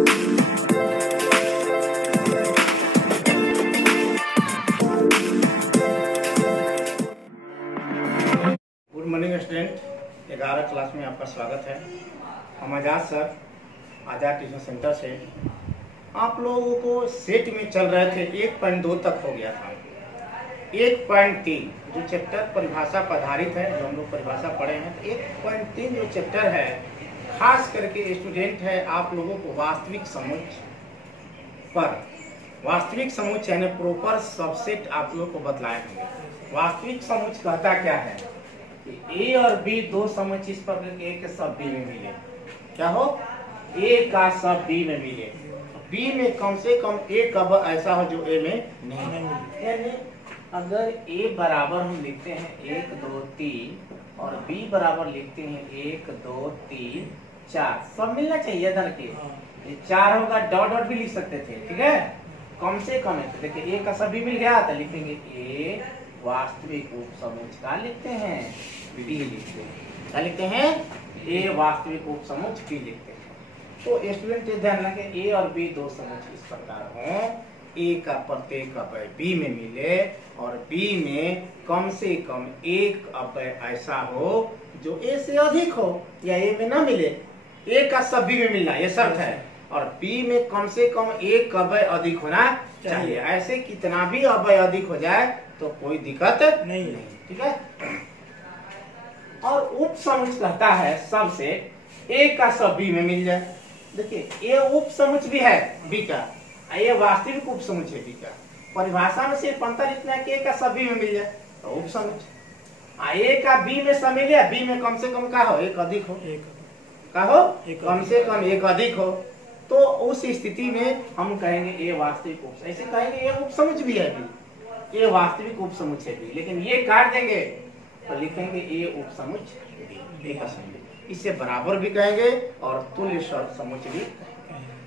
Good morning student, 11 class में आपका स्वागत है। हम आजाद सर, आजाद ट्यूशन सेंटर से आप लोगों को सेट में चल रहे थे 1.2 तक हो गया था। 1.3 जो चैप्टर परिभाषा पर आधारित है, जो हम लोग परिभाषा पढ़े हैं, तो 1.3 जो चैप्टर है खास करके स्टूडेंट है आप लोगों को वास्तविक समुच्चय पर, वास्तविक समुच्चय यानी प्रॉपर सबसेट आप लोग को बतलाए होंगे। वास्तविक समुच्चय कहता क्या है कि ए और बी दो समुच्चय इस पर ए के सब बी में मिले। क्या हो? ए का सब बी में मिले। बी में कम से कम एक अब ऐसा हो जो ए में नहीं मिले। यानी अगर ए बराबर हम लिखते हैं 1 2 3 और बी बराबर लिखते हैं 1 2 3 4, सब मिलना चाहिए इधर के। 4 होगा, डॉट डॉट भी लिख सकते थे, ठीक है, कम से कम है। तो देखिए ए का सभी मिल गया तो लिखेंगे ए वास्तविक उपसमुच्चय का लिखते हैं बी लिखते हैं। क्या लिखते हैं? ए वास्तविक उपसमुच्चय बी लिखते हैं। तो स्टूडेंट ये ध्यान रखें ए और बी दो समुच्चय इस प्रकार हो, ए का प्रत्येक अवयव बी में मिले और बी में कम से कम एक अवयव ऐसा हो जो ए से अधिक हो या ए में ना मिले। ए का सब बी में मिलना ये शर्त है, और बी में कम से कम एक अवयव अधिक होना चाहिए। ऐसे कितना भी अवयव अधिक हो जाए तो कोई दिक्कत नहीं, ठीक है। और उपसमुच्चय कहता है सबसे ए का सब बी में मिल जाए। देखिए ये उपसमुच्चय भी है बी का, ये वास्तविक उपसमुच्चय है बी का। परिभाषा में सिर्फ अंतर इतना है कि ए का सब बी में मिल जाए तो उपसमुच्चय। ए का बी में सब मिल गया, बी में कम से कम क्या हो, एक अधिक हो, क्या हो, कम से कम एक अधिक हो, तो उस स्थिति में हम कहेंगे ये वास्तविक उपसमुच्चय। ऐसे कहेंगे ये उपसमुच्चय भी है बी, ये वास्तविक उपसमुच्चय भी, लेकिन ये काट देंगे तो लिखेंगे ये उपसमुच्चय बी का समुच्चय। इसे बराबर भी कहेंगे और तुल्य समुच्चय भी।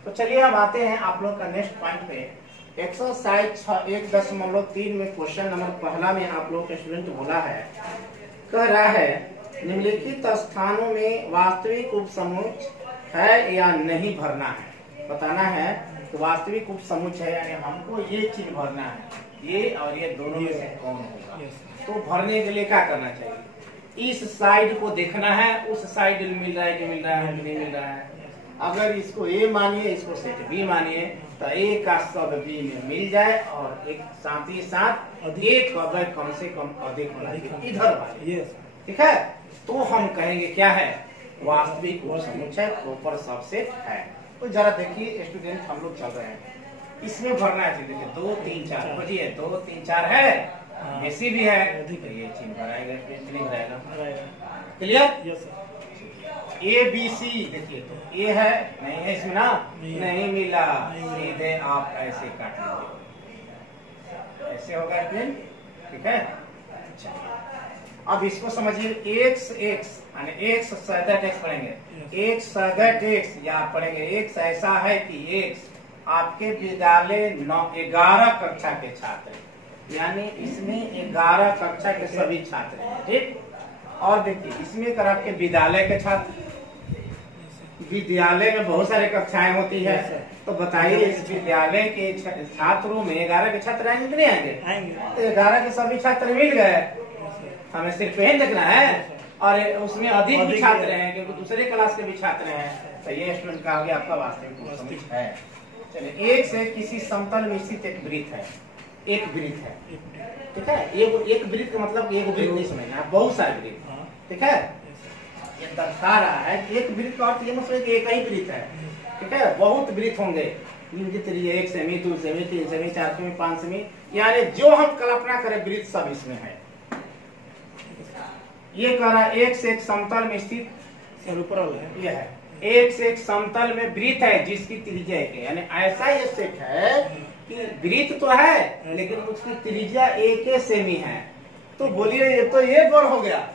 तो चलिए हम आते हैं आप लोग का नेक्स्ट पॉइंट पे। एक्सरसाइज 1.3 में क्वेश्चन नंबर पहला में आप लोग का स्टूडेंट बोला है, कह रहा है निम्नलिखित स्थानों में वास्तविक उपसमुच्चय है या नहीं भरना है। बताना है कि वास्तविक उपसमुच्चय है यानी हमको ये चीज भरना है, ये और ये दोनों में से कौन होगा। तो भरने के लिए क्या करना चाहिए? इस साइड को देखना है, उस साइड मिल रहा है कि मिल रहा है कि नहीं मिल रहा है। अगर इसको ए मानिए, इसको सेट बी मानिए, तो ए का सब बी में मिल जाए और एक साथ ही साथ एक अवयव कम से कम अधिक होना चाहिए इधर वाले, ठीक है। तो हम कहेंगे क्या है, वास्तविक उपसमुच्चय प्रॉपर सबसेट है। तो जरा देखिए स्टूडेंट हम लोग चल रहे हैं, इसमें भरना है। देखिए 2 3 4 बजिए, 2 3 4 है, बेसी भी है, तो ये चिन्ह भराएगा, नहीं भराएगा। क्लियर? ए बी सी देखिए, तो ए है, नहीं है इसमें ना, नहीं मिला, सीधे आप ऐसे काट लीजिए, ऐसे होगा स्टूडेंट, ठीक है। अब इसको समझिए, एक्स एक्स यानी एक्स सदैट एक्स पढ़ेंगे, एक्स सदैट एक्स, या पढ़ेंगे एक्स ऐसा है कि एक्स आपके विद्यालय 11 कक्षा के छात्र, यानी इसमें 11 कक्षा के सभी छात्र हैं, ठीक। और देखिए इसमें अगर आपके विद्यालय के छात्र, विद्यालय में बहुत सारे कक्षाएं होती है, तो बताइए इस विद्यालय के छात्रों में 11 के छात्र आएंगे कि नहीं आएंगे? तो 11 के सभी छात्र मिल गए, हमें सिर्फ यही देखना है। और उसमें अधिक भी छात्र हैं क्योंकि दूसरे क्लास के भी छात्र हैं, तो ये स्टूडेंट का आगे आपका वास्तविक उपसमुच्चय है। चलिए एक से किसी समतल में स्थित एक वृत्त है, एक वृत्त है, ठीक है। एक वृत्त का मतलब एक वृत्त नहीं समझना, बहुत सारे वृत्त, ठीक है। ये दर्शा रहा है कि एक वृत्त का अर्थ ये मत समझिए कि एक ही वृत्त है, ठीक है, बहुत वृत्त होंगे, 1 semi 2 semi 3 semi 4 semi 5 semi, यानी जो हम कल्पना करें वृत्त सब इसमें है। ये कह रहा है एक से एक समतल में स्थित, ये है एक से एक समतल में वृत्त है जिसकी त्रिज्या एक है, यानी ऐसा ये सेट है कि वृत्त तो है लेकिन उसकी त्रिज्या 1 सेमी है। तो बोलिए ये तो ये बड़ हो गया,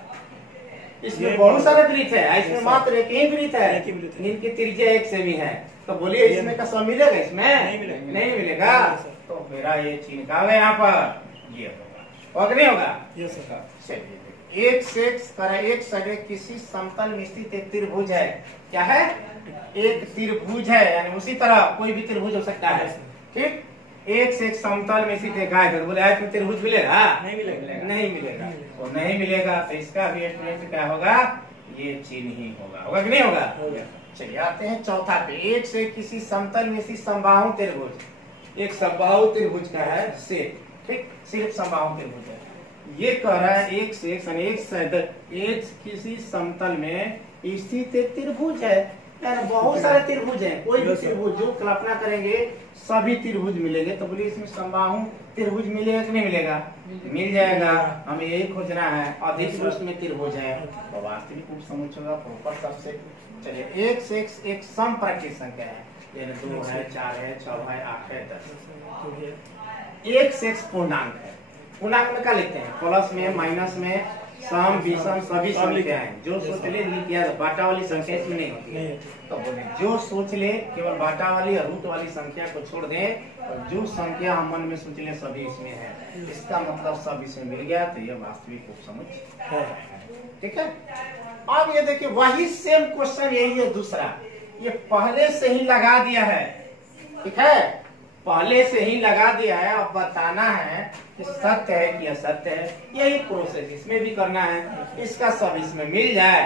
इसमें बहुत सारे वृत्त है, इसमें मात्र एक ही वृत्त है जिनकी त्रिज्या 1 सेमी है। तो बोलिए इसमें का सब मिलेगा? इसमें नहीं मिलेगा। तो मेरा ये चिन्ह का यहाँ पर ये होगा और नहीं होगा। चलिए एक सेक्स करे एक सगे किसी समतल में स्थित एक त्रिभुज है। क्या है? एक त्रिभुज है, यानी उसी तरह कोई भी त्रिभुज हो सकता है। ठीक, एक से एक समतल में स्थित एक आयत, बोले आयत में त्रिभुज मिलेगा? नहीं मिलेगा, नहीं मिलेगा। तो नहीं मिलेगा तो इसका भी स्टूडेंट क्या होगा? ये चिन्ह ही होगा। होगा कि नहीं होगा? चलिए आते हैं चौथा पे। एक से किसी समतल में स्थित समबाहु त्रिभुज, एक समबाहु त्रिभुज का है सेट। ठीक, सिर्फ समबाहु त्रिभुज है। ये कह रहा है एक से एक किसी समतल में स्थित एक त्रिभुज है। यानी बहुत सारे त्रिभुज हैं, कोई भी त्रिभुज जो कल्पना करेंगे सभी त्रिभुज मिलेंगे। तो बोलिए इसमें समबाहु त्रिभुज मिलेगा कि नहीं मिलेगा? मिल जाएगा। हमें यही खोजना है। अधिक रूप में त्रिभुज है तो वास्तविक रूप समुच्चय होगा प्रॉपर सबसे। चलिए एक से एक सम प्राकृत संख्या है, यानी 2 है, 4 है, 6 है, 8 है, 10। एक से एक पूर्णांक है। पूर्णांक में क्या लिखते हैं? प्लस में, माइनस में, सम, विषम सभी संख्याएं। जो सोच ले लिख दिया। बाटा वाली संख्या इसमें नहीं होती है। तो बोले जो सोच ले केवल बाटा वाली और रूट वाली संख्या को छोड़ दे और जो संख्या हम मन में सोच ले सभी इसमें है। इसका मतलब सब इसमें मिल गया तो ये वास्तविक उपसमुच्चय है। ठीक है। अब ये देखिए वही सेम क्वेश्चन यही है दूसरा। ये पहले से ही लगा दिया है। ठीक है, पहले से ही लगा दिया है। अब बताना है कि सत्य है कि असत्य है। यही प्रोसेस इसमें भी करना है। इसका सब इसमें मिल जाए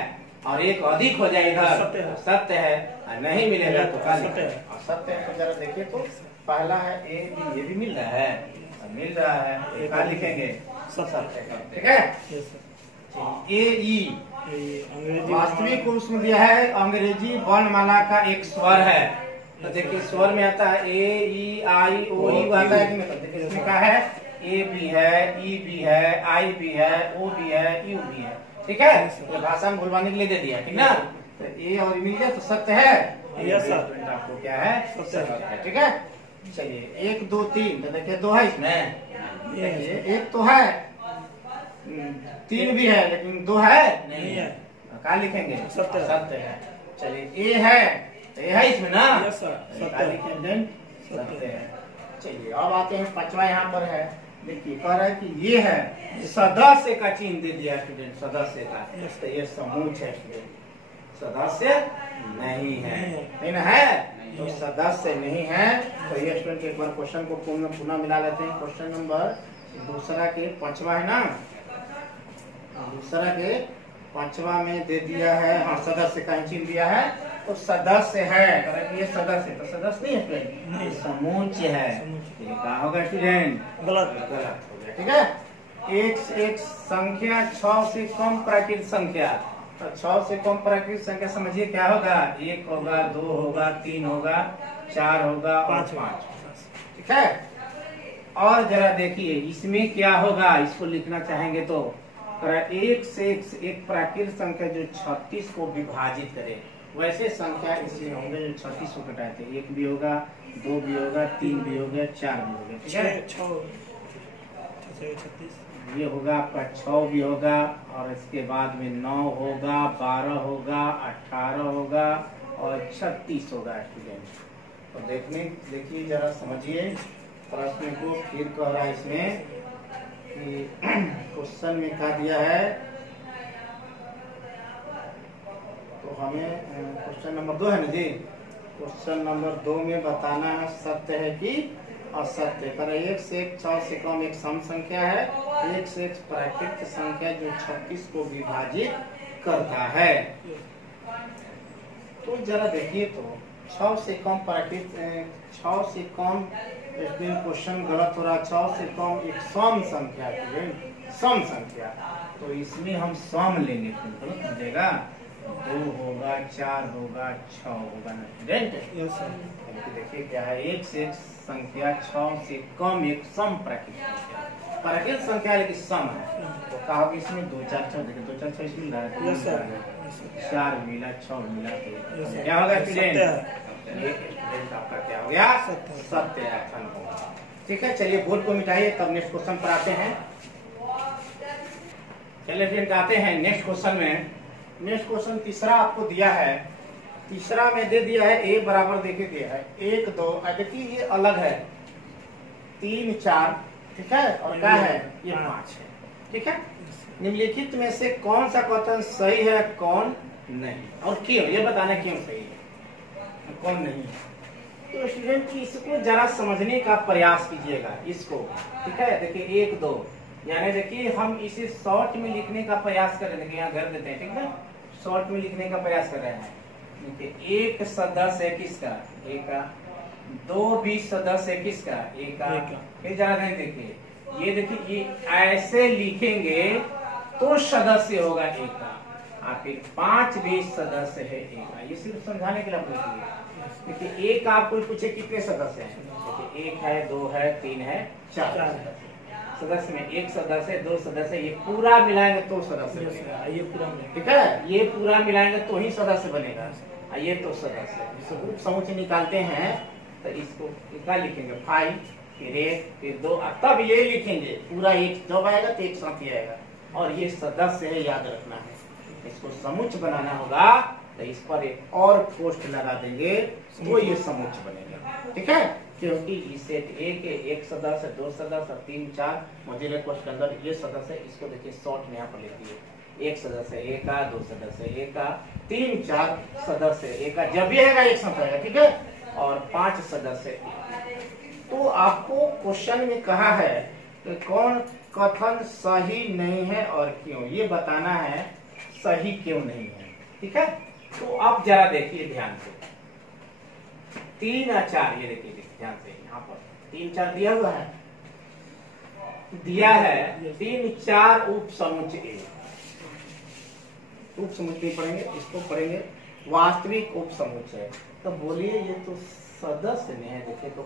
और एक अधिक हो जाए इधर सत्य है और नहीं मिलेगा तो सत्य है। और सत्य है तो जरा देखिए तो पहला है ए बी, ये भी मिल रहा है, मिल रहा है। एक लिखेंगे सत्य है। ठीक है। ए ई वास्तविक उसमें दिया है अंग्रेजी वर्णमाला का एक स्वर है। तो देखिए स्वर में आता है ए ई आई ओ ई आता है कि नहीं? देखिए इसमें क्या है? ए भी है, ई भी है, आई भी है, ओ भी है, यू भी है। ठीक है, तो भाषा में भूलवाने के लिए दे दिया। ठीक ना? तो ए और मिल गया तो सत्य है। आपको क्या है? सत्य है। ठीक है। चलिए 1 2 3 तो देखिए 2 है इसमें। देखिए एक तो है, 3 भी है लेकिन 2 है नहीं है। क्या लिखेंगे? सत्य है। चलिए ए है तो ये है इसमें ना? सत्य है। चलिए अब आते हैं पांचवा। यहाँ पर है देखिए कह रहा है कि ये है सदस्य का चिन्ह दे दिया स्टूडेंट, सदस्य का। तो ये समूह है स्टूडेंट, सदस्य नहीं है। नहीं ना है? तो सदस्य नहीं है। तो ये स्टूडेंट एक बार क्वेश्चन को पुनः मिला लेते हैं। क्वेश्चन नंबर दूसरा के पांचवा है ना? दूसरा के पांचवा में दे दिया है। हाँ, सदस्य का चिन्ह दिया है तो सदस्य है। ये सदस्य तो सदस्य नहीं है स्टूडेंट, समुच्चय है। ये क्या होगा स्टूडेंट? गलत हो गया। ठीक है। एक से एक संख्या 6 से कम प्राकृत संख्या। तो 6 से कम प्राकृत संख्या समझिए क्या होगा? 1 होगा, 2 होगा, 3 होगा, 4 होगा और 5। ठीक है। और जरा देखिए इसमें क्या होगा, इसको लिखना चाहेंगे तो एक से एक प्राकृत संख्या जो 36 को विभाजित करे वैसे संख्या इसमें होंगे जो 36 को घटाए थे। 1 भी होगा, 2 भी होगा, 3 भी होगा, 4 भी होगा। ठीक है। ये होगा आपका 6 भी होगा और इसके बाद में 9 होगा, 12 होगा, 18 होगा और 36 होगा स्टूडेंट। तो देखिए जरा समझिए प्रश्न को। फिर कह रहा है इसमें कि क्वेश्चन में क्या दिया है। तो हमें क्वेश्चन नंबर 2 है ना जी? क्वेश्चन नंबर 2 में बताना है सत्य है कि असत्य। पर 1 से एक 6 से कम एक सम संख्या है। 1 से एक प्राकृत संख्या जो 36 को विभाजित करता है। तो जरा देखिए तो 6 से कम प्राकृत 6 से कम क्वेश्चन गलत हो रहा। 6 से कम एक सम संख्या, सम संख्या। तो इसमें हम सम लेंगे तो गलत हो जाएगा। 2 होगा, 4 होगा, 6 होगा ना स्टूडेंट? देखिए क्या है? 1 से एक संख्या 6 से कम एक सम प्राकृत संख्या। प्राकृत संख्या लेकिन सम है। तो कहा इसमें 2 4 6 देखिए 2 4 6 इसमें मिला है, 4 मिला, 6 मिला तो क्या होगा स्टूडेंट? आपका क्या हो गया? सत्य होगा। ठीक है। चलिए बोर्ड को मिटाइए तब नेक्स्ट क्वेश्चन पर आते हैं। चलिए फिर आते हैं नेक्स्ट क्वेश्चन में। नेक्स्ट क्वेश्चन तीसरा आपको दिया है। तीसरा में दे दिया है ए बराबर देखिए दिया है 1 2। देखिए ये अलग है 3 4। ठीक है। और क्या है? ये 5 है। ठीक है। निम्नलिखित में से कौन सा कथन सही है कौन नहीं, और क्यों, ये बताना क्यों सही है कौन नहीं है। तो स्टूडेंट इसको जरा समझने का प्रयास कीजिएगा इसको, ठीक है। देखिए 1 2 यानी देखिए हम इसे शॉर्ट में लिखने का प्रयास कर रहे हैं, देखिए यहाँ कर देते हैं, ठीक है, शॉर्ट में लिखने का प्रयास कर रहे हैं। देखिए एक सदस्य है किसका, ए का, 2 भी सदस्य है किसका, ए का। फिर जरा नहीं देखिए, ये देखिए ये ऐसे लिखेंगे तो सदस्य होगा ए का, आपके 5 भी सदस्य है ए का। ये सिर्फ समझाने के लिए पूछिए। देखिए एक आपको पूछे कितने सदस्य हैं, देखिए 1 है 2 है 3 है 4 सदस्य में 1 सदस्य 2 सदस्य, ये पूरा मिलाएंगे तो सदस्य बनेगा, ये पूरा, ठीक है, ये पूरा मिलाएंगे तो ही सदस्य बनेगा, ये तो सदस्य। उप समुच्च निकालते हैं तो इसको क्या लिखेंगे, 5 फिर 1 फिर 2, तब ये लिखेंगे पूरा 1 जब आएगा तो एक साथ ही आएगा, और ये सदस्य है, याद रखना है। इसको समुच्च बनाना होगा तो इस पर एक और पोस्ट लगा देंगे तो ये समुच्च बनेगा, ठीक है। क्योंकि इसे एक सदस्य 2 सदस्य 3 4 मॉड्यूलर कोष्ठ के अंदर ये सदस्य, इसको देखिए शॉर्ट में यहाँ पर लिख दिए, 1 सदस्य ए का, 2 सदस्य ए का, 3 4 सदस्य ए का, जब भी आएगा एक साथ आएगा, ठीक है, और 5 सदस्य। तो आपको क्वेश्चन में कहा है कि कौन कथन सही नहीं है और क्यों, ये बताना है सही क्यों नहीं है, ठीक है। तो अब जरा देखिए ध्यान से, 3 और 4, ये देखिए ध्यान से, यहाँ पर 3 4 दिया हुआ है, दिया है 3 4 उप समुच्चय ए। उप समुच्चय पढ़ेंगे, इसको पढ़ेंगे वास्तविक उप समुच्चय। तो बोलिए ये तो सदस्य में है, देखिए तो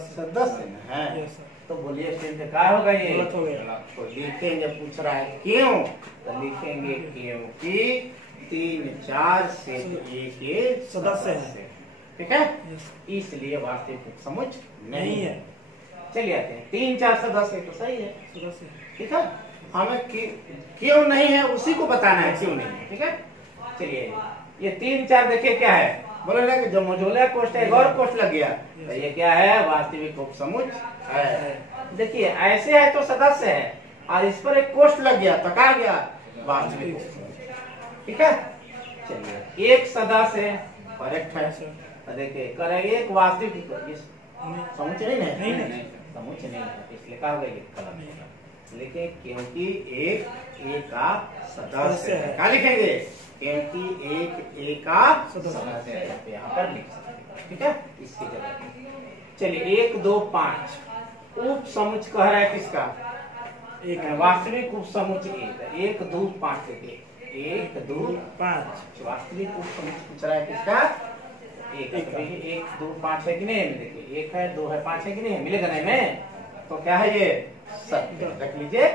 सदस्य में है, तो बोलिए क्या होगा, ये गलत हो गया। तो लिखेंगे, पूछ रहा है क्यों, तो लिखेंगे क्योंकि 3 4 से ए के सदस्य है, ठीक है, इसलिए वास्तविक उप समुच्चय नहीं है। चलिए आते हैं, 3 4 सदस्य तो सही है, ठीक है, हमें क्यों नहीं है उसी को बताना है, क्यों नहीं है, ठीक है। चलिए ये 3 4 देखिए क्या है, बोले ना कि जो मौजूदा कोष्ठ है और कोष्ठ लग गया, तो ये क्या है, वास्तविक उप समुच्चय है। देखिए ऐसे है तो सदस्य है, और इस पर एक कोष्ठ लग गया तो क्या गया, वास्तविक उप समुच्चय, ठीक है। चलिए एक सदस्य करेक्ट है, तो देखिए करेंगे एक वास्तविक समुच्चय नहीं, समुच्चय नहीं है, इसलिए क्या होगा, ये गलत होगा। लेकिन क्योंकि एक का सदस्य है, क्या लिखेंगे, क्योंकि एक का सदस्य है, यहाँ पर लिख सकते हैं, ठीक है, इसकी जगह। चलिए 1 2 5 उप समुच्चय कह रहा है किसका, एक वास्तविक उप समुच्चय 1 2 5 देखिए 1 2 5 वास्तविक उप समुच्चय पूछ रहा है किसका, 1 2 5 है कि नहीं, देखिए 1 है 2 है 5 है कि नहीं, मिलेगा नहीं में, तो क्या है ये सत्य, रख लीजिए।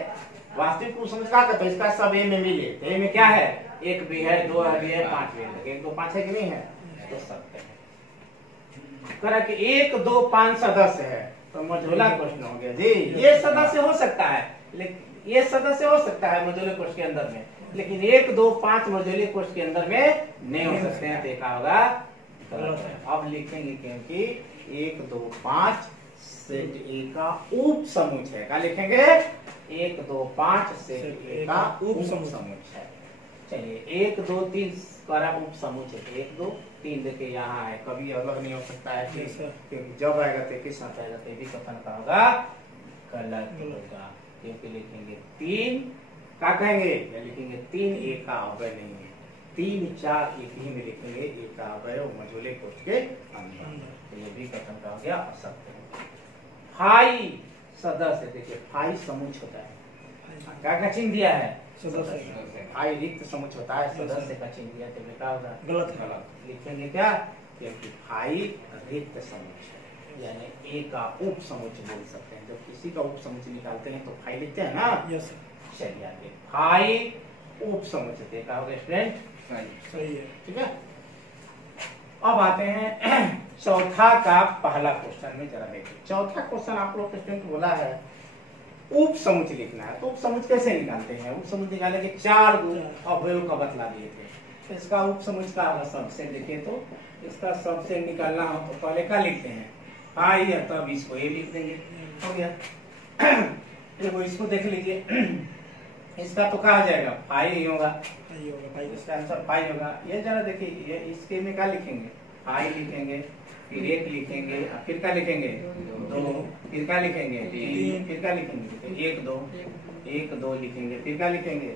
वास्तविक उप समुच्चय का तो इसका सब ए में मिले, तो ए में क्या है, 1 भी है 2 भी है 5 भी है, 1 2 5 है कि नहीं है, तो सत्य है। करा कि 1 2 5 सदस्य है, तो मौजूदा क्वेश्चन हो गया जी, ये सदस्य हो सकता है, लेकिन ये सदस्य हो सकता है मौजूदा कोष्ठ के अंदर में, लेकिन 1 2 5 मौजूदा कोष्ठ के अंदर में नहीं हो सकते हैं, देखा होगा गलत है। अब लिखेंगे क्योंकि 1 2 5 सेट ए का उप समुच्चय है, क्या लिखेंगे, 1 2 5 सेट ए का उप समुच्चय है। चलिए 1 2 3 का उप समुच्चय 1 2 3 देखिए यहाँ है, कभी अलग नहीं हो सकता है, क्योंकि जब आएगा तो किस साथ आएगा, तो भी कथन का होगा गलत होगा, क्योंकि लिखेंगे 3 क्या कहेंगे, लिखेंगे 3 ए का अवयव नहीं है, 3 4 एक ही में लिखेंगे, एक का अवयव मौजूदा कोष्ठ के अंदर, तो ये भी कथन का हो गया असत्य। फाई सदस्य, देखिए फाई समुच्चय होता है, क्या का चिन्ह दिया है, सदस्य, फाई रिक्त समुच्चय होता है, सदस्य का चिन्ह दिया, तो क्या होगा, गलत लिखेंगे क्या, क्योंकि फाई रिक्त समुच्चय यानी ए का उप समुच्चय बोल सकते हैं, जब किसी का उप समुच्चय निकालते हैं तो फाई लिखते हैं ना, चलिए आगे फाई उप समुच्चय देखा होगा स्टूडेंट, सही है, ठीक है। अब आते हैं चौथा का पहला क्वेश्चन में, जरा देखिए चौथा क्वेश्चन आप लोग स्टूडेंट बोला है उप समुच्चय लिखना है, तो उप समुच्चय कैसे निकालते हैं, उप समुच्चय निकालने के 4 अवयव का बतला दिए थे, तो इसका उप समुच्चय का सबसे देखिए, तो इसका सबसे निकालना हो तो पहले क्या लिखते हैं, आई है, तब इसको ये लिख देंगे, हो गया। देखो इसको देख लीजिए, इसका तो क्या हो जाएगा, फाइव ही होगा, इसका आंसर फाइव होगा। ये जरा देखिए, ये इसके में क्या लिखेंगे, फाइव लिखेंगे, फिर एक लिखेंगे, फिर क्या लिखेंगे, दो, फिर क्या लिखेंगे, तीन, फिर क्या लिखेंगे, एक दो लिखेंगे, फिर क्या लिखेंगे,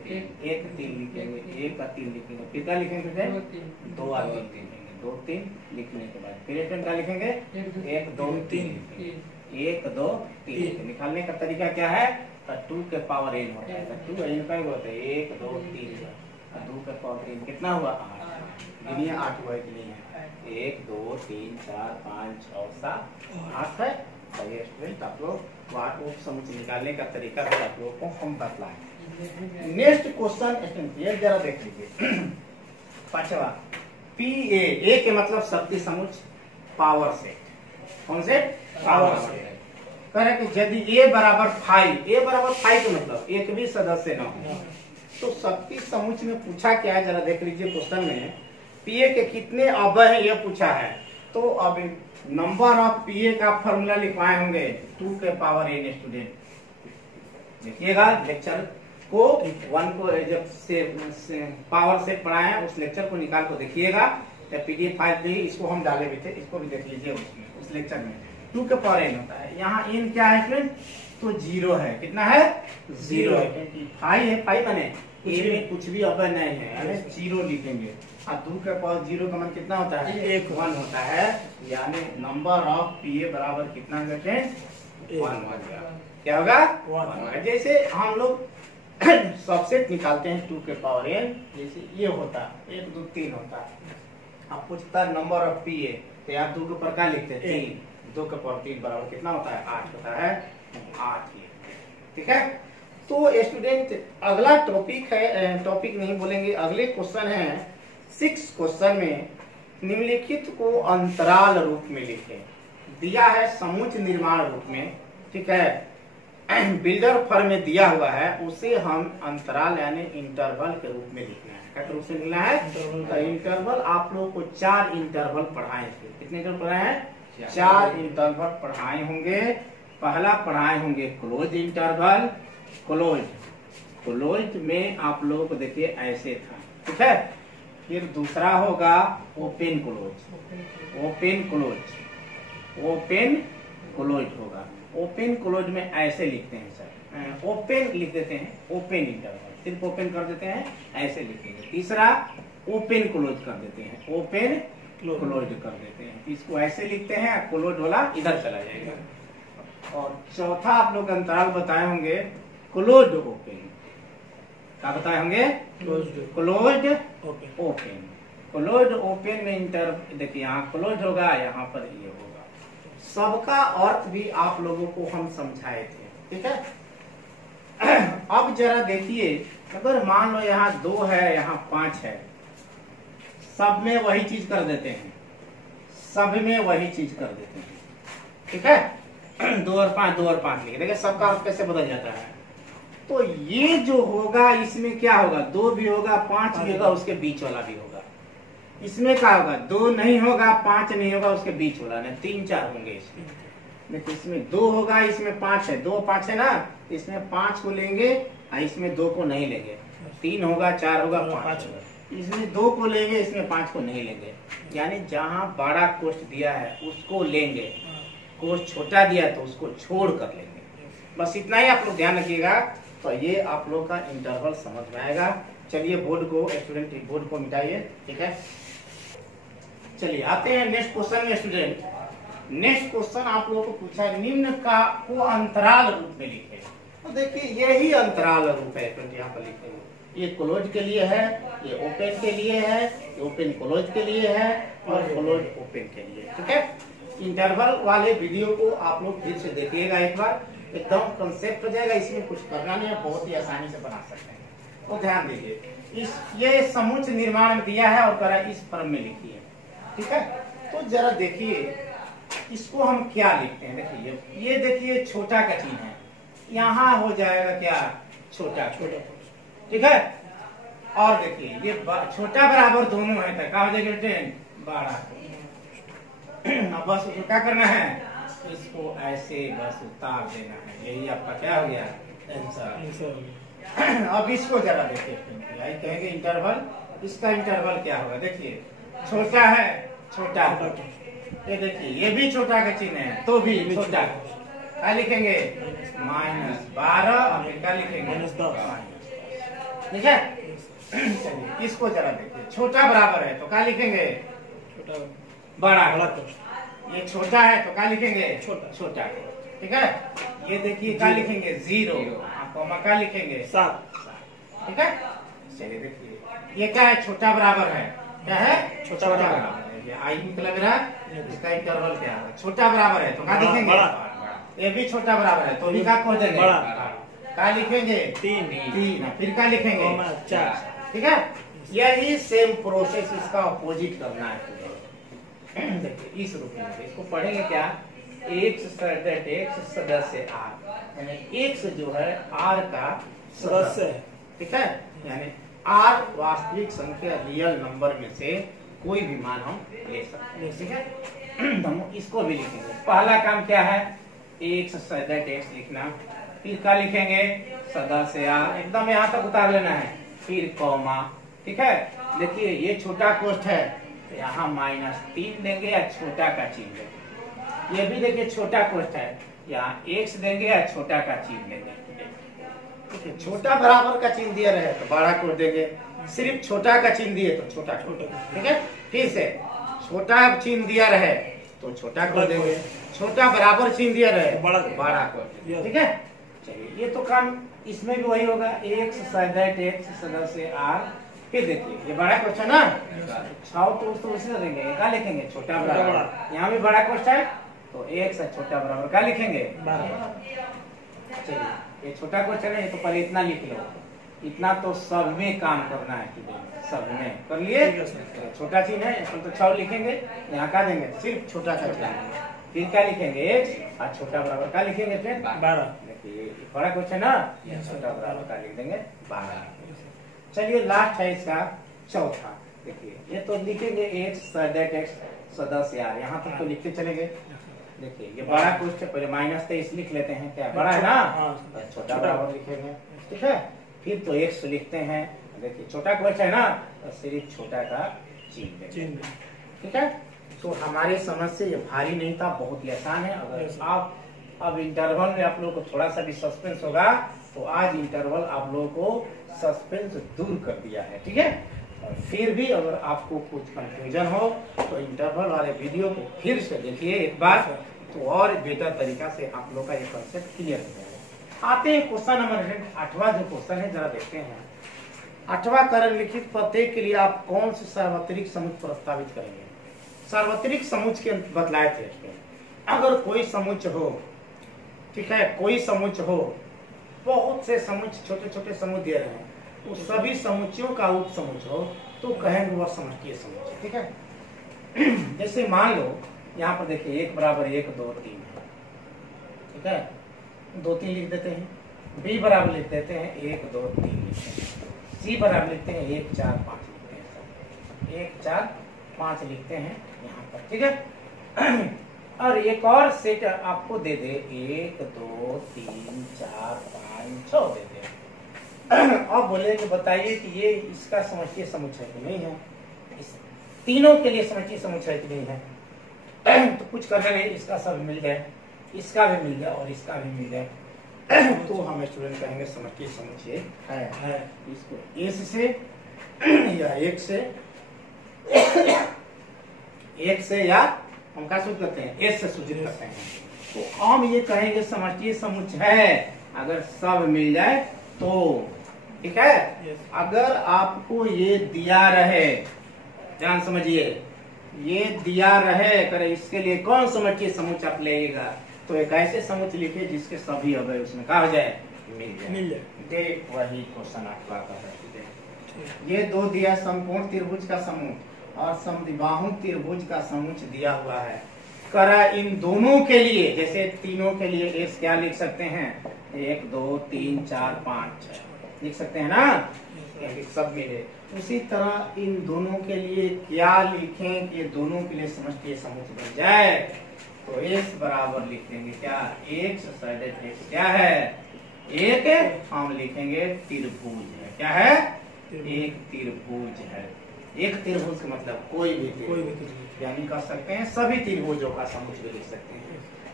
एक तीन लिखेंगे, एक और तीन लिखेंगे, फिर क्या लिखेंगे, दो और तीन लिखेंगे, दो तीन लिखने के बाद फिर क्या लिखेंगे, एक दो तीन, एक दो तीन। निकालने का तरीका क्या है, टू के पावर एन होता है, टू एन का होता है, एक दो तीन, दो के पावर तीन कितना हुआ, आठ, गिनिए आठ हुआ कि नहीं है, एक दो तीन चार पाँच छः सात आठ है। चलिए स्टूडेंट, आप लोग वाट उप समुच्चय निकालने का तरीका भी आप लोगों को हम बतलाएं। नेक्स्ट क्वेश्चन ये जरा देख लीजिए, पांचवा, पी ए के मतलब शक्ति समुच्चय, पावर सेट, कौन से, पावर सेट। कह रहे कि यदि ए बराबर फाइव, ए बराबर फाइव का मतलब एक भी सदस्य न हो, तो शक्ति समुच्चय में पूछा क्या है, जरा देख लीजिए क्वेश्चन में, पीए के कितने अवयव है ये पूछा है। तो अब नंबर ऑफ पीए का फॉर्मूला लिखवाए होंगे, टू के पावर एन। स्टूडेंट देखिएगा लेक्चर को, वन को जब से पावर से पढ़ाए उस लेक्चर को निकाल को देखिएगा, पीडीएफ फाइल थी, इसको हम डाले भी थे, इसको भी देख लीजिए उसमें, उस लेक्चर में टू के पावर एन होता है। यहाँ एन क्या है फ्रेंड, तो जीरो है, कितना है, जीरो है, क्योंकि फाइव है, फाइव बने ए में कुछ भी अवयव नहीं है, यानी जीरो लिखेंगे। और टू के पावर जीरो का मान कितना होता है, एक, वन होता है, यानी नंबर ऑफ पीए बराबर कितना होगा, वन होगा, क्या होगा, वन। जैसे हम लोग सबसेट निकालते हैं टू के पावर एन, जैसे ये होता है, एक दो तीन होता है, अब पूछता है नंबर ऑफ पीए, तो यहाँ दो के ऊपर क्या लिखते हैं, तीन, दो के पावर तीन बराबर कितना होता है, आठ होता है, आठ ही, ठीक है। तो स्टूडेंट अगला टॉपिक है, टॉपिक नहीं बोलेंगे, अगले क्वेश्चन है 6 क्वेश्चन में, निम्नलिखित को अंतराल रूप में लिखें। दिया है समुच्चय निर्माण रूप में, ठीक है, बिल्डर फॉर्म में दिया हुआ है, उसे हम अंतराल यानी इंटरवल के रूप में लिखना है। क्या रूप से लिखना है, तो इंटरवल आप लोगों को 4 इंटरवल पढ़ाए थे, कितने इंटरवल पढ़ाए हैं, 4 इंटरवल पढ़ाए होंगे। पहला पढ़ाए होंगे क्लोज इंटरवल, क्लोज में आप लोगों को देखिए ऐसे था, ठीक है। फिर दूसरा होगा ओपन क्लोज, ओपन क्लोज होगा। ओपन क्लोज में ऐसे लिखते हैं सर, ओपन लिख देते हैं, ओपन इंटरवल सिर्फ ओपन कर देते हैं, ऐसे लिखेंगे। तीसरा ओपन क्लोज कर देते हैं, ओपन क्लोज कर देते हैं, इसको ऐसे लिखते हैं, क्लोज वाला इधर चला जाएगा। और चौथा आप लोग अंतराल बताए होंगे क्लोज ओपन, क्या बताए होंगे, क्लोज ओपन। क्लोज ओपन में इंटर देखिए, यहाँ क्लोज होगा, यहाँ पर ये होगा। सबका अर्थ भी आप लोगों को हम समझाए थे, ठीक है। अब जरा देखिए, अगर मान लो यहाँ 2 है, यहाँ 5 है, सब में वही चीज कर देते हैं, सब में वही चीज कर देते हैं, ठीक है। 2 और 5 लिखे, देखिए सबका अर्थ कैसे बदल जाता है। तो ये जो होगा इसमें क्या होगा, 2 भी होगा, 5 भी होगा, उसके बीच वाला भी होगा। इसमें क्या होगा, 2 नहीं होगा, 5 नहीं होगा, उसके बीच वाला नहीं, 3 4 होंगे इसमें। देखिए इसमें 2 होगा, इसमें 5 है, 2 5 है ना, इसमें 5 को लेंगे, इसमें 2 को नहीं लेंगे। 3 होगा, 4 होगा, 5 होगा, इसमें 2 को लेंगे, इसमें 5 को नहीं लेंगे। यानी जहाँ बड़ा कोष्ठ दिया है उसको लेंगे, कोष्ठ छोटा दिया तो उसको छोड़ कर लेंगे। बस इतना ही आप लोग ध्यान रखिएगा, तो ये आप लोग का इंटरवल समझ में आएगा। चलिए बोर्ड को, स्टूडेंट बोर्ड को मिटाइए, ठीक है। चलिए आते हैं नेक्स्ट क्वेश्चन में। स्टूडेंट नेक्स्ट क्वेश्चन आप लोगों को पूछा है, निम्न का को अंतराल रूप में लिखे। तो देखिए यही अंतराल रूप है, स्टूडेंट यहाँ पर लिखेंगे। ये क्लोज के लिए है, ये ओपन के लिए है, ये ओपन क्लोज के लिए है, और क्लोज ओपन के लिए, ठीक है। इंटरवल वाले वीडियो को आप लोग फिर से देखिएगा एक बार, एकदम कंसेप्ट हो जाएगा। इसमें कुछ करना नहीं है, बहुत ही आसानी से बना सकते हैं। तो ध्यान दीजिए, ये समुच्चय निर्माण दिया है और करा इस फॉर्म में लिखिए, ठीक है। तो जरा देखिए इसको हम क्या लिखते हैं, देखिए ये देखिए छोटा का चिन्ह है, यहाँ हो जाएगा क्या, छोटा, ठीक है। और देखिए ये छोटा बराबर दोनों है, तो क्या हो जाएगा, बड़ा। अब बस उसको क्या करना है, इसको ऐसे बस उतार देना है, यही आपका क्या हो गया, आंसर, अब इसको जरा देखिए, कहेंगे इंटरवल, इसका इंटरवल क्या होगा? देखिए छोटा है, छोटा, ये देखिए ये भी छोटा का चिन्ह है तो भी छोटा, क्या लिखेंगे? -12, और फिर क्या लिखेंगे? -10। ठीक है, चलिए इसको जरा देखिए, छोटा बराबर है तो क्या लिखेंगे? बड़ा। ये छोटा है तो क्या लिखेंगे? छोटा। ठीक है, ये देखिए क्या लिखेंगे? 0, कॉमा क्या लिखेंगे? 7। ठीक है, चलिए देखिए ये क्या है? छोटा बराबर है, क्या है? छोटा बराबर है। ये आई निकला मेरा, इसका इंटरवल क्या है? छोटा बराबर है तो क्या लिखेंगे? ये भी छोटा बराबर है तो भी क्या खोज देंगे? क्या लिखेंगे? 3। फिर क्या लिखेंगे? 4। ठीक है, यही सेम प्रोसेस इसका अपोजिट करना है। देखिए इस रूप में इसको पढ़ेंगे क्या? x सदस्य r, यानी x जो है r का सदस्य है। ठीक है, यानी r वास्तविक संख्या रियल नंबर में से कोई भी मान हम ले सकते हैं। ठीक है, हम इसको भी लिखेंगे। पहला काम क्या है? x सदस्य x लिखना, फिर क्या लिखेंगे? सदस्य r, एकदम यहाँ तक उतार लेना है, फिर कॉमा। ठीक है, देखिए ये छोटा कोष्ठ है तो यहाँ -3 देंगे या छोटा का चिन्ह देंगे। ये भी देखिए छोटा कोष्ठ है, यहाँ x देंगे या छोटा का चिन्ह देंगे। छोटा बराबर का चिन्ह दिया रहे तो बड़ा कोष्ठ देंगे, सिर्फ छोटा का चिन्ह दिए तो छोटा। ठीक है, फिर से छोटा चिन्ह दिया रहे तो छोटा कोष्ठ देंगे, छोटा बराबर चिन्ह दिया रहे बड़ा कोष्ठ। ठीक है, चलिए ये तो काम इसमें भी वही होगा, x सदस्य r। फिर देखिए ये बड़ा क्वेश्चन है ना, 6 तो उसी से देंगे, क्या लिखेंगे? छोटा बराबर। यहाँ भी बड़ा क्वेश्चन है तो x छोटा बराबर क्या लिखेंगे? 12। चलिए ये छोटा क्वेश्चन है, ये तो पहले इतना लिख लो, इतना तो सब में काम करना है, सब में कर लिए। छोटा चिन्ह है, इसमें तो 6 लिखेंगे, यहाँ क्या देंगे? सिर्फ छोटा का चिन्ह। फिर क्या लिखेंगे? x, और छोटा बराबर क्या लिखेंगे? फिर 12। देखिए बड़ा क्वेश्चन ना, छोटा बराबर क्या लिख देंगे? 12। चलिए लास्ट है इसका चौथा। देखिए ये तो लिखेंगे x सदस्य r, यहाँ तक तो लिखते चलेंगे। देखिए ये बड़ा क्वेश्चन, पहले -23 लिख लेते हैं, क्या बड़ा है ना, छोटा बराबर लिखेंगे। ठीक है, फिर तो x लिखते हैं। देखिए छोटा क्वेश्चन है ना तो सिर्फ छोटा का चिन्ह। ठीक है, तो हमारी समझ से ये भारी नहीं था, बहुत ही आसान है। अगर आप अब इंटरवल में आप लोगों को थोड़ा सा भी सस्पेंस होगा तो आज इंटरवल आप लोगों को सस्पेंस दूर कर दिया है। ठीक है, और फिर भी अगर आपको कुछ कंफ्यूजन हो तो इंटरवल वाले वीडियो को फिर से देखिए एक बार, तो और बेहतर तरीका से आप लोग का ये कॉन्सेप्ट क्लियर हो जाएगा। आते हैं क्वेश्चन नंबर 8वां जो क्वेश्चन है, जरा देखते हैं। 8वां करण लिखित प्रत्येक के लिए आप कौन से सार्वत्रिक समुच्चय प्रस्तावित करेंगे? सार्वत्रिक समुच्चय के बतलाए थे, अगर कोई समुच्चय हो, ठीक है, कोई समुच्चय हो, बहुत से समुच्चय छोटे छोटे समुच्चय दे रहे हैं, तो सभी समुच्चयों का उप समुच्चय हो तो कहेंगे वह समष्टि समुच्चय। ठीक है, जैसे मान लो यहाँ पर देखिए 1 बराबर 1 2 3, ठीक है, 2 3 लिख देते हैं, b बराबर लिख देते हैं 1 2 3 लिखते हैं, c बराबर लिखते हैं 1 4 5 लिखते हैं, 1 4 5 लिखते हैं यहाँ पर। ठीक है, और एक और सेट आपको दे दे 1 2 3 4 5 6 दे दे। अब बोले कि बताइए कि ये इसका समष्टि समुच्चय कि नहीं है, इस तीनों के लिए समष्टि समुच्चय कि नहीं है। तो कुछ करना नहीं, इसका सब मिल जाए, इसका भी मिल जाए और इसका भी मिल जाए, तो हम स्टूडेंट कहेंगे समष्टि समुच्चय है। इसको एस से या एक से या हम क्या सूचित करते हैं? एस से सूचित करते हैं। तो हम ये कहेंगे समष्टि समुच्चय है अगर सब मिल जाए तो। ठीक है, अगर आपको ये दिया रहे, ध्यान समझिए, ये दिया रहे करे इसके लिए कौन समष्टि समुच्चय आप लेगा, तो एक ऐसे समुच्चय लिखिए जिसके सभी अवयव उसमें कहा हो जाए, मिल जाए। देख वही क्वेश्चन 8वां का है। ये 2 दिया संपूर्ण त्रिभुज का समूह और समद्विबाहु त्रिभुज का समुच्चय दिया हुआ है। करा इन दोनों के लिए, जैसे तीनों के लिए एस क्या लिख सकते हैं? 1 2 3 4 5 लिख सकते हैं ना, सब मिले। उसी तरह इन दोनों के लिए क्या लिखें कि दोनों के लिए समष्टि समुच्चय बन जाए? तो x बराबर लिख देंगे क्या? x क्या है? एक हम लिखेंगे त्रिभुज है। क्या है? एक त्रिभुज है। एक त्रिभुज का मतलब कोई भी त्रिभुज, यानी कह सकते हैं सभी त्रिभुजों का समुच्चय भी लिख सकते हैं।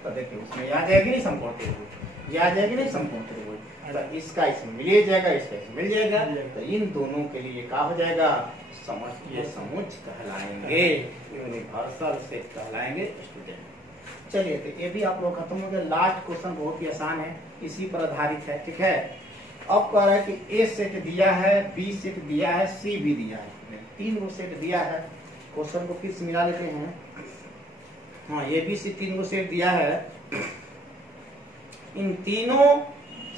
तो देखिए उसमें आ जाएगी नहीं संपूर्ण त्रिभुज, ये आ जाएगी नहीं संपूर्ण त्रिभुज, तो इसका इसमें मिल जाएगा, इसका इसमें मिल जाएगा, तो इन दोनों के लिए क्या हो जाएगा? समष्टीय समुच्चय कहलाएंगे, यूनिवर्सल सेट कहलाएंगे स्टूडेंट। चलिए तो ये भी आप लोग खत्म हो गया। लास्ट क्वेश्चन बहुत ही आसान है, इसी पर आधारित है। ठीक है, अब कह रहा है कि ए सेट दिया है, बी सेट दिया है, सी भी दिया है, 3 गो सेट दिया है। क्वेश्चन को फिर से मिला लेते हैं। हाँ, A B C 3 go set दिया है। इन तीनों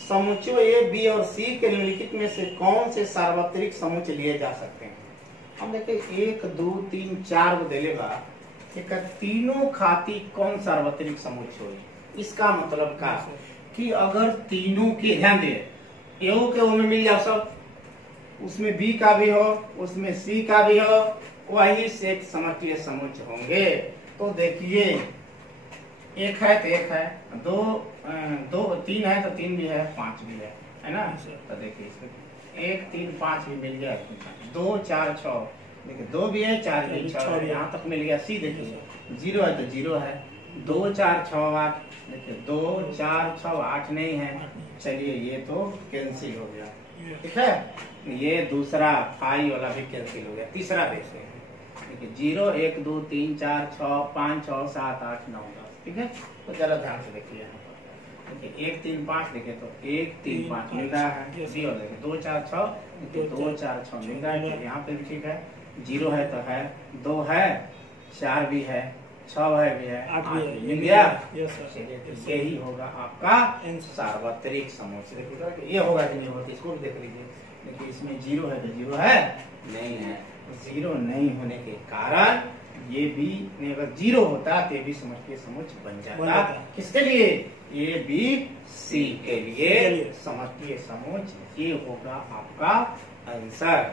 समुच्चयों ए बी और सी के निम्नलिखित में से कौन से सार्वत्रिक समुच्चय लिए जा सकते हैं? हम देखते 1 2 3 4 को देलेगा, तीनों खाती कौन सार्वत्रिक समुच्चय हो? इसका मतलब का कि अगर तीनों के, ध्यान दे, ए के ओ में मिल जाओ सब, उसमें बी का भी हो, उसमें सी का भी हो, वही सेट समष्टीय समुच्चय होंगे। तो देखिए 1 है तो 1 है, 2 3 है तो 3 भी है, 5 भी है ना? तो देखिए इसमें 1 3 5 भी मिल गया, 2 4 6, देखिए 2 भी है, 4 भी, 6 यहाँ तक मिल गया। सी देखिए 0 है तो 0 है, 2 4 6 8, देखिए 2 4 6 8 नहीं है। चलिए ये तो कैंसिल हो गया। ठीक है, ये दूसरा 5 वाला भी कैंसिल हो गया। तीसरा देखते हैं, देखिए 0 1 2 3 4 6 5 6 7 8 9 10। ठीक है, तो जरा ध्यान से देखिए यहाँ पर, देखिए 1 3 5, देखिए तो 1 3 5 मिल रहा है। देखिए 2 4 6, देखिए 2 4 6 मिल रहा है। यहाँ पे भी ठीक है, 0 है तो है, 2 है, 4 भी है, 6 है भी है, 8 भी मिल गया। यही होगा आपका सार्वत्रिक समुच्चय। देखिए ये होगा कि नहीं होगा, इसको भी देख लीजिए। देखिए इसमें 0 है तो 0 है, नहीं है, 0 नहीं होने के कारण ये भी नहीं, अगर 0 होता तो ये भी समष्टीय समुच्चय बन जाता। किसके लिए? ए बी सी के लिए समष्टीय समुच्चय। ये होगा आपका आंसर।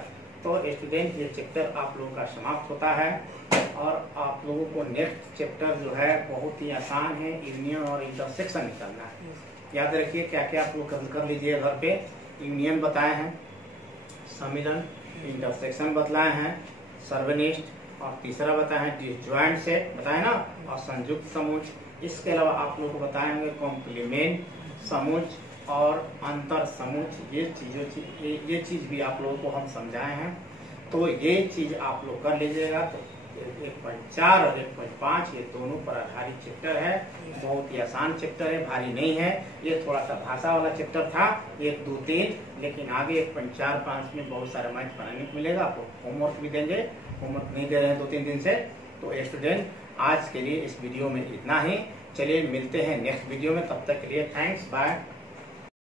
तो स्टूडेंट ये चैप्टर आप लोगों का समाप्त होता है, और आप लोगों को नेक्स्ट चैप्टर जो है बहुत ही आसान है, यूनियन और इंटरसेक्शन निकालना है। याद रखिए क्या क्या आप लोग कर लीजिए घर पे। यूनियन बताए हैं, सम्मिलन, इंटरसेक्शन बताए हैं, सर्वनिष्ठ, और तीसरा बताए हैं डिसजॉइंट सेट बताए ना, और संयुक्त समुच्चय। इसके अलावा आप लोग को बताएंगे कॉम्प्लीमेंट समुच्चय और अंतर समुच्चय। ये चीज भी आप लोगों को हम समझाए हैं, तो ये चीज आप लोग कर लीजिएगा। तो 1.4 और 1.5 ये दोनों पर आधारित चैप्टर है, बहुत ही आसान चैप्टर है, भारी नहीं है। ये थोड़ा सा भाषा वाला चैप्टर था 1 2 3, लेकिन आगे 1.4 5 में बहुत सारा मैथ बनाने को मिलेगा। आपको होमवर्क भी देंगे, होमवर्क नहीं दे रहे हैं 2-3 दिन से। तो स्टूडेंट आज के लिए इस वीडियो में इतना ही। चलिए मिलते हैं नेक्स्ट वीडियो में, तब तक के लिए थैंक्स, बाय।